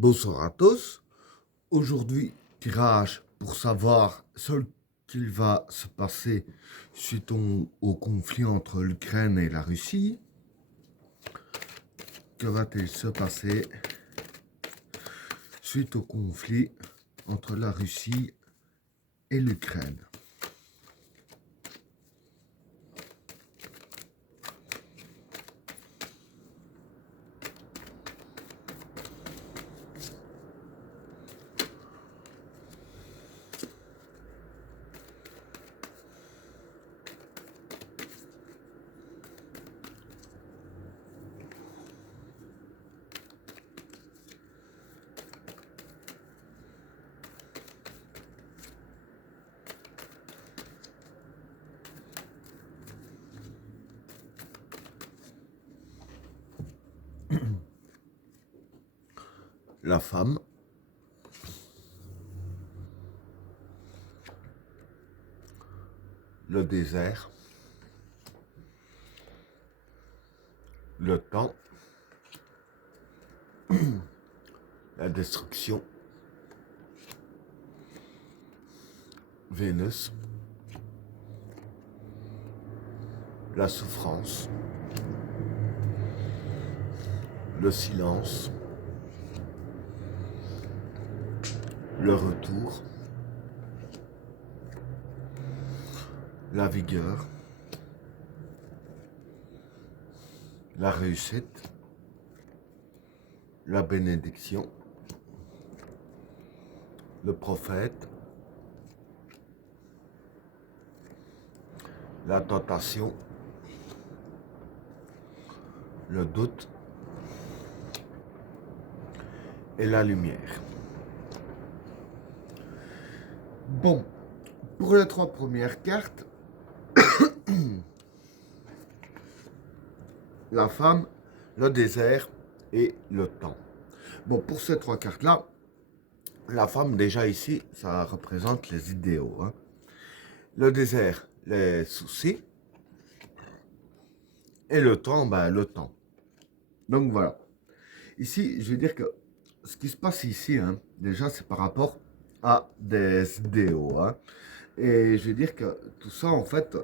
Bonsoir à tous. Aujourd'hui, tirage pour savoir ce qu'il va se passer suite au conflit entre l'Ukraine et la Russie. Que va-t-il se passer suite au conflit entre la Russie et l'Ukraine? La femme, le désert, le temps, la destruction, Vénus, la souffrance, le silence, le retour, la vigueur, la réussite, la bénédiction, le prophète, la tentation, le doute et la lumière. Bon, pour les trois premières cartes, la femme, le désert et le temps. Bon, pour ces trois cartes-là, la femme, déjà ici, ça représente les idéaux. Hein. Le désert, les soucis. Et le temps, le temps. Donc voilà. Ici, je veux dire que ce qui se passe ici, hein, déjà, c'est par rapport à des idéaux. Hein. Et je veux dire que tout ça, en fait,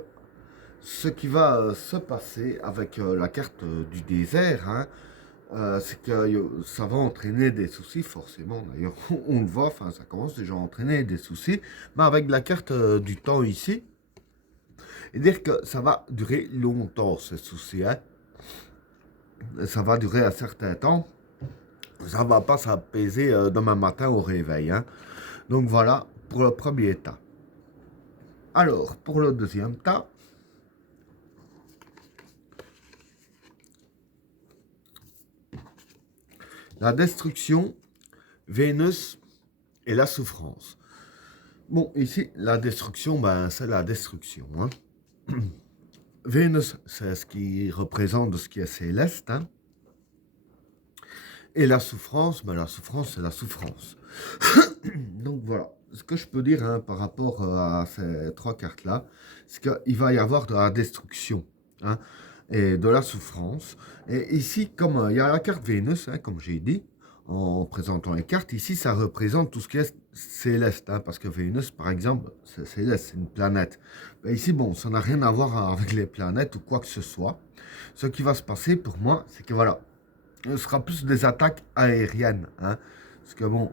ce qui va se passer avec la carte du désert, hein, c'est que ça va entraîner des soucis, forcément. D'ailleurs, on le voit, ça commence déjà à entraîner des soucis. Mais avec la carte du temps ici, et dire que ça va durer longtemps, ces soucis. Hein. Ça va durer un certain temps. Ça ne va pas s'apaiser demain matin au réveil. Hein. Donc voilà pour le premier tas. Alors, pour le deuxième tas, la destruction, Vénus et la souffrance. Bon, ici, la destruction, c'est la destruction. Hein. Vénus, c'est ce qui représente ce qui est céleste. Hein. Et la souffrance, c'est la souffrance. Donc voilà, ce que je peux dire hein, par rapport à ces trois cartes-là, c'est qu'il va y avoir de la destruction hein, et de la souffrance. Et ici, comme il y a la carte Vénus, hein, comme j'ai dit, en présentant les cartes, ici, ça représente tout ce qui est céleste, hein, parce que Vénus, par exemple, c'est céleste, c'est une planète. Mais ici, bon, ça n'a rien à voir avec les planètes ou quoi que ce soit. Ce qui va se passer pour moi, c'est que voilà, ce sera plus des attaques aériennes. Hein. Parce que bon,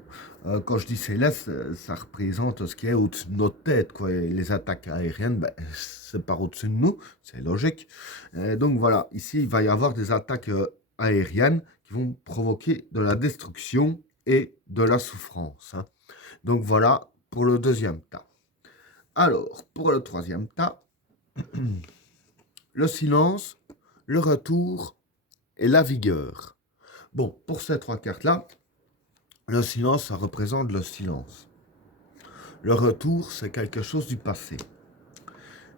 quand je dis céleste, ça représente ce qui est au-dessus de notre tête. Quoi. Et les attaques aériennes, c'est par au-dessus de nous, c'est logique. Et donc voilà, ici, il va y avoir des attaques aériennes qui vont provoquer de la destruction et de la souffrance. Hein. Donc voilà pour le deuxième tas. Alors, pour le troisième tas, le silence, le retour et la vigueur. Bon, pour ces trois cartes-là, le silence, ça représente le silence. Le retour, c'est quelque chose du passé.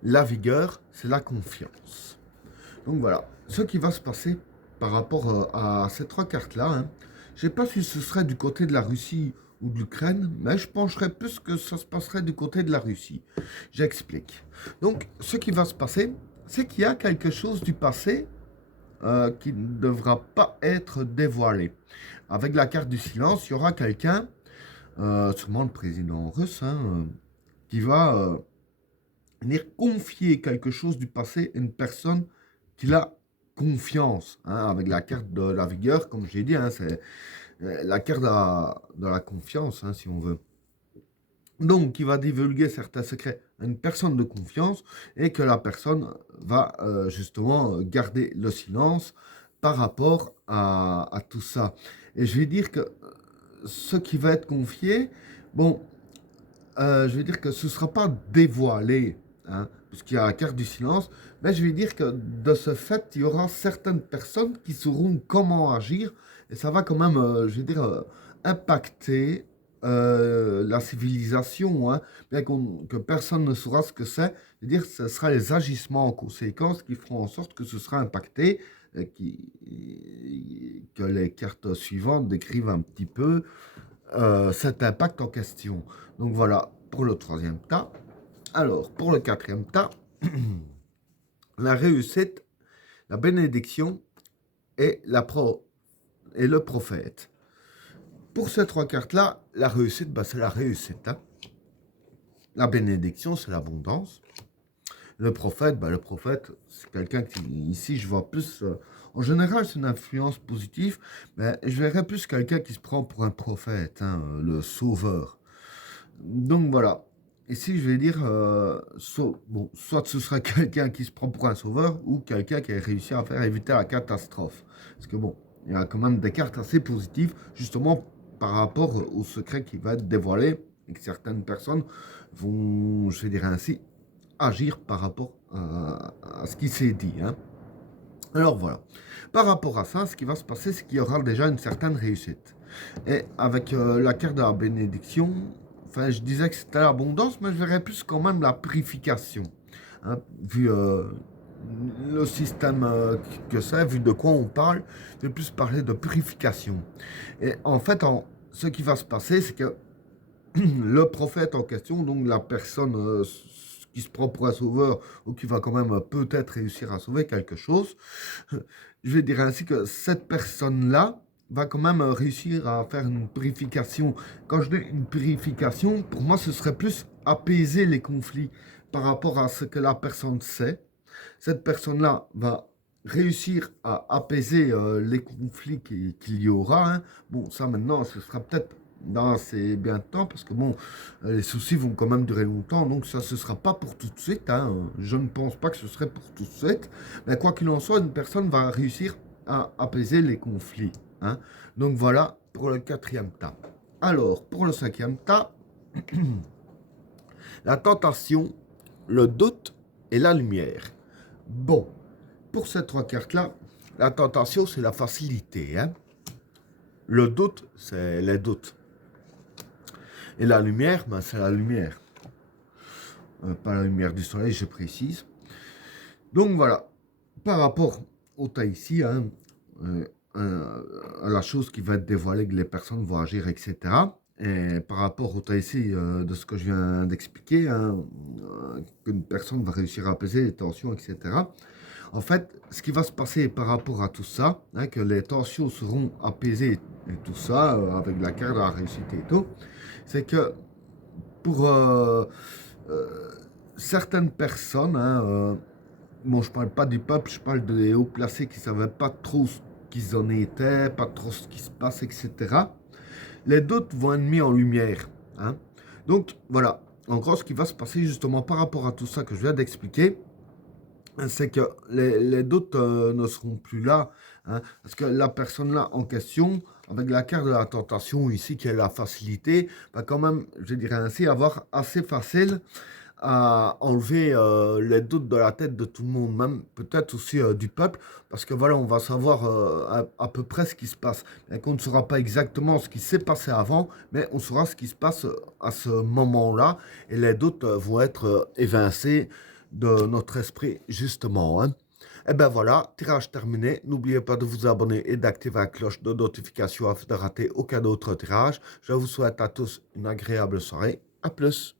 La vigueur, c'est la confiance. Donc voilà, ce qui va se passer par rapport à ces trois cartes-là, hein, je ne sais pas si ce serait du côté de la Russie ou de l'Ukraine, mais je pencherais plus que ça se passerait du côté de la Russie. J'explique. Donc, ce qui va se passer, c'est qu'il y a quelque chose du passé qui ne devra pas être dévoilé. Avec la carte du silence, il y aura quelqu'un, sûrement le président russe, hein, qui va venir confier quelque chose du passé à une personne qu'il a confiance, hein, avec la carte de la vigueur, comme j'ai dit, hein, c'est la carte de la confiance, hein, si on veut. Donc, il va divulguer certains secrets à une personne de confiance et que la personne va justement garder le silence par rapport à tout ça. Et je vais dire que ce qui va être confié, bon, je vais dire que ce ne sera pas dévoilé, hein, parce qu'il y a la carte du silence, mais je vais dire que de ce fait, il y aura certaines personnes qui sauront comment agir, et ça va quand même, je vais dire, impacter la civilisation, hein, bien que personne ne saura ce que c'est. Je veux dire, ce sera les agissements en conséquence qui feront en sorte que ce sera impacté, que les cartes suivantes décrivent un petit peu cet impact en question. Donc voilà pour le troisième tas. Alors, pour le quatrième tas, la réussite, la bénédiction et, et le prophète. Pour ces trois cartes-là, la réussite, bah, c'est la réussite. Hein. La bénédiction, c'est l'abondance. Le prophète, bah, c'est quelqu'un qui, ici, je vois plus... en général, c'est une influence positive, mais je verrais plus quelqu'un qui se prend pour un prophète, hein, le sauveur. Donc voilà. Ici, je vais dire, bon, soit ce sera quelqu'un qui se prend pour un sauveur ou quelqu'un qui a réussi à faire éviter la catastrophe. Parce que bon, il y a quand même des cartes assez positives, justement par rapport au secret qui va être dévoilé et que certaines personnes vont, je vais dire ainsi, agir par rapport à ce qui s'est dit. Hein. Alors voilà. Par rapport à ça, ce qui va se passer, c'est qu'il y aura déjà une certaine réussite. Et avec la carte de la bénédiction, enfin, je disais que c'était l'abondance, mais je verrais plus quand même la purification. Hein, vu le système que c'est, vu de quoi on parle, je vais plus parler de purification. Et en fait, ce qui va se passer, c'est que le prophète en question, donc la personne qui se prend pour un sauveur ou qui va quand même peut-être réussir à sauver quelque chose, je vais dire ainsi que cette personne-là va quand même réussir à faire une purification. Quand je dis une purification, pour moi, ce serait plus apaiser les conflits par rapport à ce que la personne sait. Cette personne-là va réussir à apaiser les conflits qu'il y aura. Hein. Bon, ça maintenant, ce sera peut-être dans assez bien de temps, parce que bon, les soucis vont quand même durer longtemps, donc ça, ce sera pas pour tout de suite. Hein. Je ne pense pas que ce serait pour tout de suite. Mais quoi qu'il en soit, une personne va réussir à apaiser les conflits. Hein. Donc voilà pour le quatrième tas. Alors, pour le cinquième tas, la tentation, le doute et la lumière. Bon, pour ces trois cartes-là, la tentation, c'est la facilité. Hein. Le doute, c'est les doutes. Et la lumière, ben, c'est la lumière. Pas la lumière du soleil, je précise. Donc voilà, par rapport au tas ici, hein, à la chose qui va être dévoilée, que les personnes vont agir, etc. Et par rapport au tas ici, de ce que je viens d'expliquer, hein, qu'une personne va réussir à apaiser les tensions, etc. En fait, ce qui va se passer par rapport à tout ça, hein, que les tensions seront apaisées et tout ça, avec la carte de la réussite et tout, c'est que pour euh, certaines personnes, hein, bon, je parle pas du peuple, je parle des hauts placés qui ne savaient pas trop ce qu'ils en étaient, pas trop ce qui se passe, etc. Les doutes vont être mis en lumière. Hein. Donc, voilà. En gros, ce qui va se passer justement par rapport à tout ça que je viens d'expliquer, c'est que les doutes ne seront plus là. Hein, parce que la personne là en question, avec la carte de la tentation ici, qui est la facilité, va quand même, je dirais ainsi, avoir assez facile à enlever les doutes de la tête de tout le monde, même peut-être aussi du peuple, parce que voilà, on va savoir à peu près ce qui se passe. Et qu'on ne saura pas exactement ce qui s'est passé avant, mais on saura ce qui se passe à ce moment-là, et les doutes vont être évincés de notre esprit, justement. Hein. Et ben voilà, tirage terminé. N'oubliez pas de vous abonner et d'activer la cloche de notification afin de rater aucun autre tirage. Je vous souhaite à tous une agréable soirée. À plus.